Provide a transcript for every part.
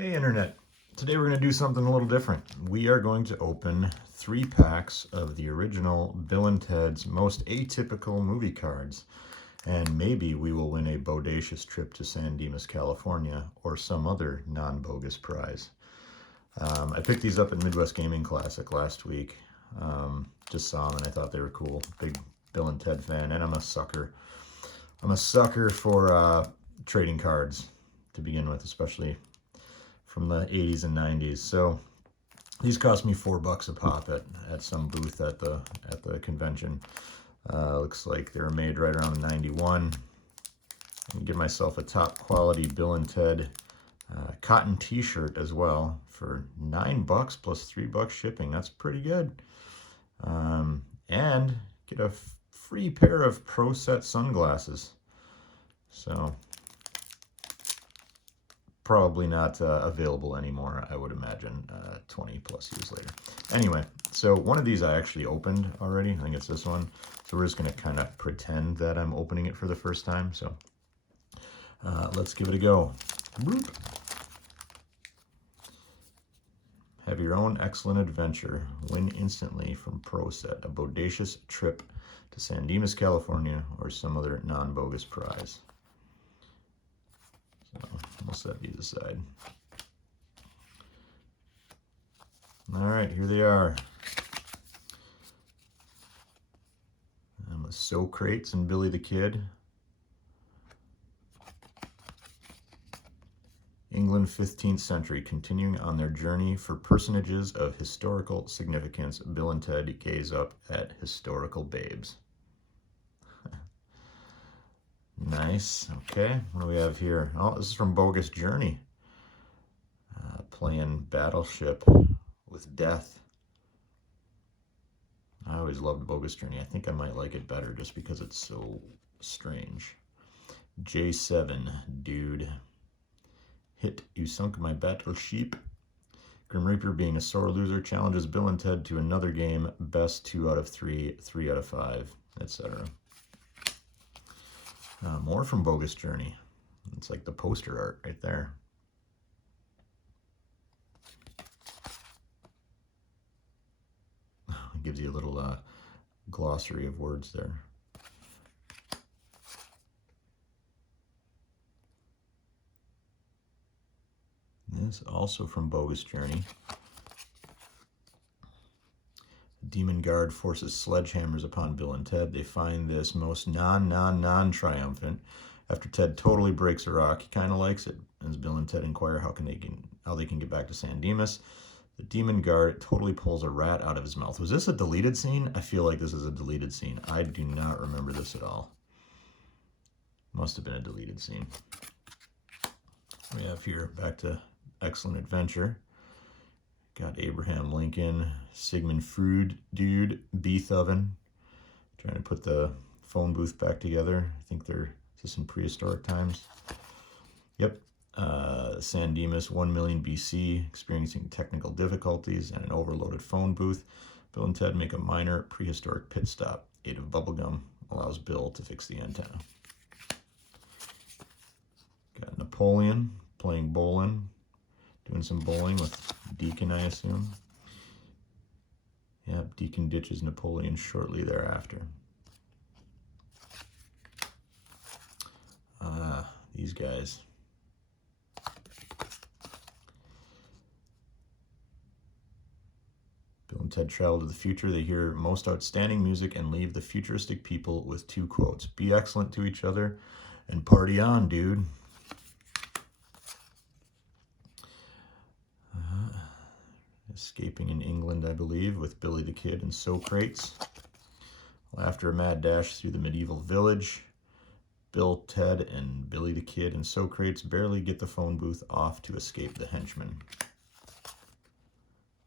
Hey Internet, today we're going to do something a little different. We are going to open 3 packs of the original Bill and Ted's Most Atypical Movie Cards. And maybe we will win a bodacious trip to San Dimas, California, or some other non-bogus prize. I picked these up at Midwest Gaming Classic last week. Just saw them and I thought they were cool. Big Bill and Ted fan, and I'm a sucker. I'm a sucker for trading cards to begin with, especially from the 80s and 90s. So these cost me $4 a pop at some booth at the convention. Looks like they were made right around 91. And give myself a top quality Bill and Ted cotton t-shirt as well for $9 plus $3 shipping. That's pretty good. And get a free pair of Pro Set sunglasses. So probably not available anymore, I would imagine, 20 plus years later. Anyway, so one of these I actually opened already. I think it's this one. So we're just going to kind of pretend that I'm opening it for the first time. So let's give it a go. Boop. Have your own excellent adventure. Win instantly from Pro Set. A bodacious trip to San Dimas, California, or some other non-bogus prize. So we'll set these aside. All right, here they are. With Socrates and Billy the Kid. England 15th century, continuing on their journey for personages of historical significance, Bill and Ted gaze up at historical babes. Nice. Okay, what do we have here? Oh, this is from Bogus Journey. Playing Battleship with Death. I always loved Bogus Journey. I think I might like it better just because it's so strange. J7, dude. Hit, you sunk my battleship. Grim Reaper, being a sore loser, challenges Bill and Ted to another game. Best 2 out of 3, 3 out of 5, etc. More from Bogus Journey. It's like the poster art right there. It gives you a little glossary of words there. This also from Bogus Journey. Demon Guard forces sledgehammers upon Bill and Ted. They find this most non-triumphant. After Ted totally breaks a rock, he kind of likes it. As Bill and Ted inquire how they can get back to San Dimas, the Demon Guard totally pulls a rat out of his mouth. Was this a deleted scene? I feel like this is a deleted scene. I do not remember this at all. Must have been a deleted scene. We have here, back to Excellent Adventure. Got Abraham Lincoln, Sigmund Freud, dude, Beethoven. Trying to put the phone booth back together. I think they're just in prehistoric times. Yep. San Dimas, 1 million BC, experiencing technical difficulties and an overloaded phone booth. Bill and Ted make a minor prehistoric pit stop. Aid of bubblegum allows Bill to fix the antenna. Got Napoleon playing bowling. Doing some bowling with Deacon, I assume. Yep, Deacon ditches Napoleon shortly thereafter. These guys. Bill and Ted travel to the future. They hear most outstanding music and leave the futuristic people with 2 quotes. Be excellent to each other and party on, dude. Escaping in England, I believe, with Billy the Kid and Socrates. Well, after a mad dash through the medieval village, Bill, Ted, and Billy the Kid and Socrates barely get the phone booth off to escape the henchmen.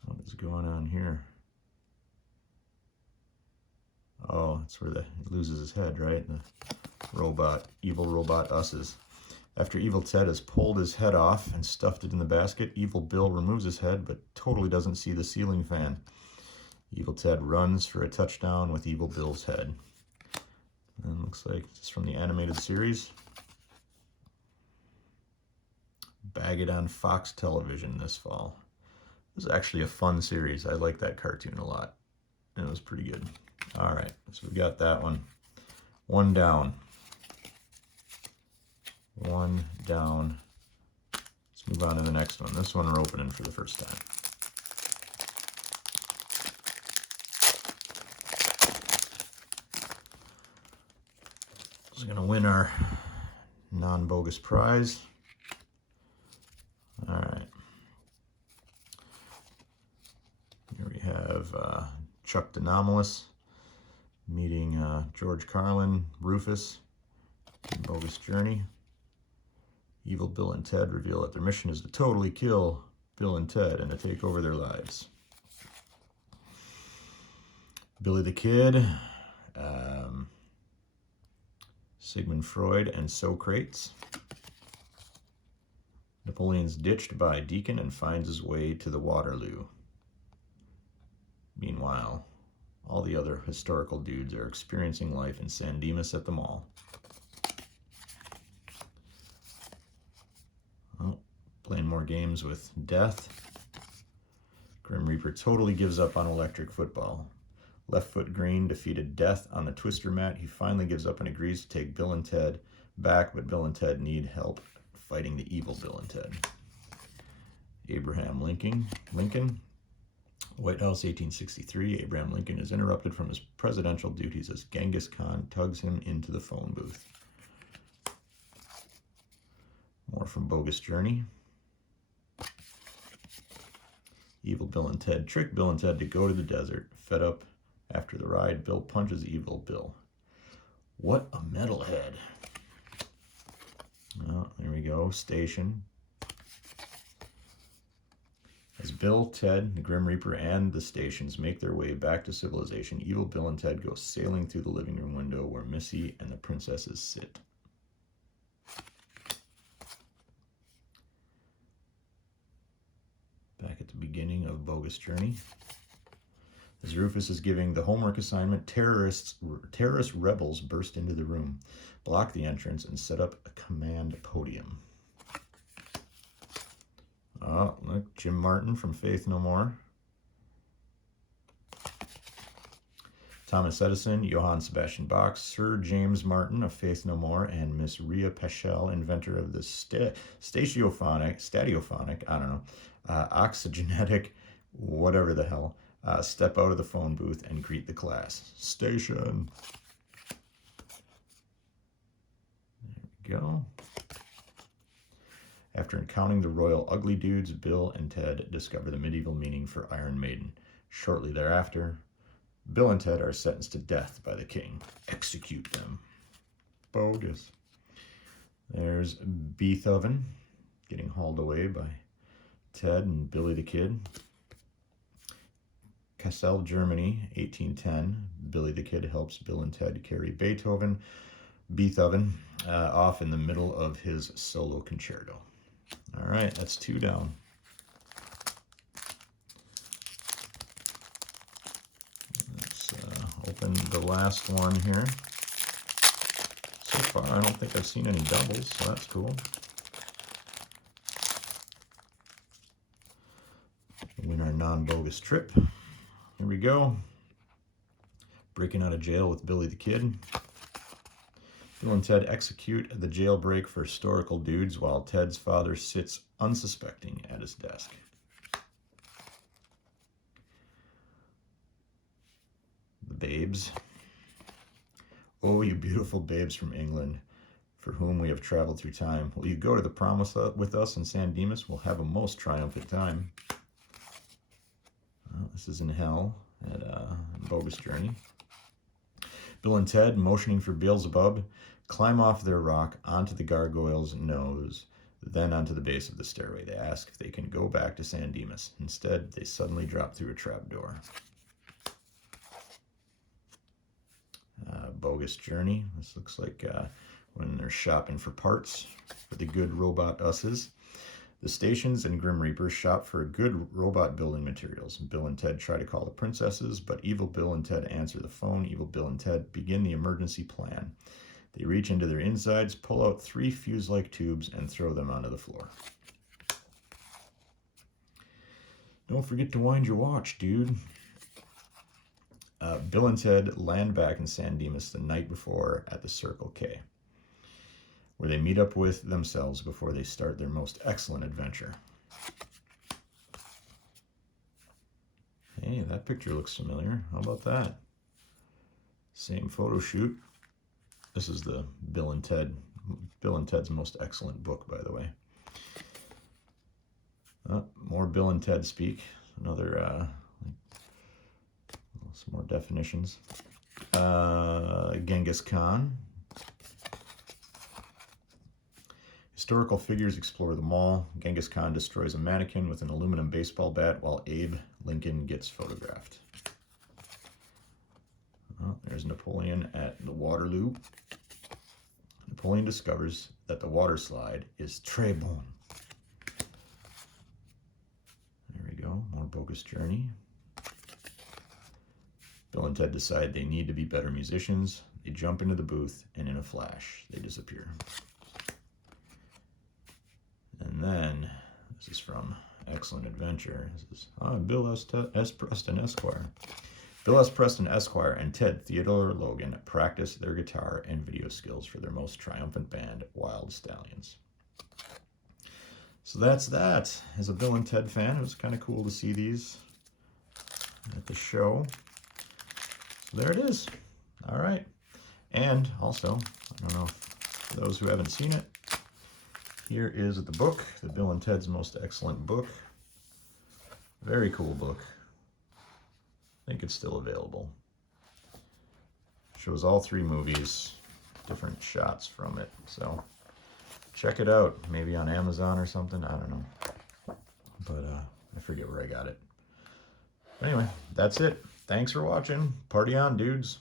What is going on here? Oh, that's where he loses his head, right? The robot, evil robot us's. After Evil Ted has pulled his head off and stuffed it in the basket, Evil Bill removes his head but totally doesn't see the ceiling fan. Evil Ted runs for a touchdown with Evil Bill's head. And looks like it's from the animated series. bag it on Fox Television this fall. It was actually a fun series. I like that cartoon a lot. It was pretty good. All right, so we got that one. One down. One down. Let's move on to the next one. This one we're opening for the first time. This is going to win our non-bogus prize. All right. Here we have Chuck Denomalous meeting George Carlin, Rufus, in Bogus Journey. Evil Bill and Ted reveal that their mission is to totally kill Bill and Ted and to take over their lives. Billy the Kid, Sigmund Freud and Socrates. Napoleon's ditched by Deacon and finds his way to the Waterloo. Meanwhile, all the other historical dudes are experiencing life in San Dimas at the mall. Oh, playing more games with Death. Grim Reaper totally gives up on electric football. Left Foot Green defeated Death on the Twister mat. He finally gives up and agrees to take Bill and Ted back, but Bill and Ted need help fighting the evil Bill and Ted. Abraham Lincoln. White House, 1863. Abraham Lincoln is interrupted from his presidential duties as Genghis Khan tugs him into the phone booth. More from Bogus Journey. Evil Bill and Ted trick Bill and Ted to go to the desert. Fed up after the ride, Bill punches Evil Bill. What a metalhead. Oh, there we go. Station. As Bill, Ted, the Grim Reaper, and the stations make their way back to civilization, Evil Bill and Ted go sailing through the living room window where Missy and the princesses sit. Back at the beginning of Bogus Journey. As Rufus is giving the homework assignment, terrorist rebels burst into the room, block the entrance, and set up a command podium. Oh, look, Jim Martin from Faith No More. Thomas Edison, Johann Sebastian Bach, Sir James Martin of Faith No More, and Miss Rhea Peschel, inventor of the stadiophonic, I don't know, oxygenetic, whatever the hell, step out of the phone booth and greet the class. Station. There we go. After encountering the royal ugly dudes, Bill and Ted discover the medieval meaning for Iron Maiden. Shortly thereafter, Bill and Ted are sentenced to death by the king. Execute them. Bogus. There's Beethoven getting hauled away by Ted and Billy the Kid. Kassel, Germany, 1810. Billy the Kid helps Bill and Ted carry Beethoven off in the middle of his solo concerto. All right, that's two down. Let's open the last one here. So far, I don't think I've seen any doubles, so that's cool. Win our non-bogus trip. Here we go. Breaking out of jail with Billy the Kid. Bill and Ted execute the jailbreak for historical dudes while Ted's father sits unsuspecting at his desk. The babes. Oh, you beautiful babes from England, for whom we have traveled through time. Will you go to the prom with us in San Dimas? We'll have a most triumphant time. Well, this is in hell at Bogus Journey. Bill and Ted, motioning for Beelzebub, climb off their rock onto the gargoyle's nose, then onto the base of the stairway. They ask if they can go back to San Dimas. Instead, they suddenly drop through a trapdoor. Bogus Journey. This looks like when they're shopping for parts for the good robot us's. The stations and Grim Reaper shop for good robot building materials. Bill and Ted try to call the princesses, but Evil Bill and Ted answer the phone. Evil Bill and Ted begin the emergency plan. They reach into their insides, pull out 3 fuse-like tubes, and throw them onto the floor. Don't forget to wind your watch, dude. Bill and Ted land back in San Dimas the night before at the Circle K, where they meet up with themselves before they start their most excellent adventure. Hey, that picture looks familiar. How about that? Same photo shoot. This is the Bill and Ted's Most Excellent Book, by the way. More Bill and Ted speak. Another, some more definitions. Genghis Khan. Historical figures explore the mall. Genghis Khan destroys a mannequin with an aluminum baseball bat while Abe Lincoln gets photographed. There's Napoleon at the Waterloo. Napoleon discovers that the water slide is très bon. There we go, more Bogus Journey. Bill and Ted decide they need to be better musicians. They jump into the booth, and in a flash, they disappear. And then, this is from Excellent Adventure. This is Bill S. Preston Esquire. Bill S. Preston Esquire and Ted Theodore Logan practice their guitar and video skills for their most triumphant band, Wild Stallions. So that's that. As a Bill and Ted fan, it was kind of cool to see these at the show. So there it is. All right. And also, I don't know, for those who haven't seen it, here is the book, the Bill and Ted's Most Excellent Book. Very cool book. I think it's still available. Shows all 3 movies, different shots from it. So check it out, maybe on Amazon or something. I don't know. But I forget where I got it. Anyway, that's it. Thanks for watching. Party on, dudes.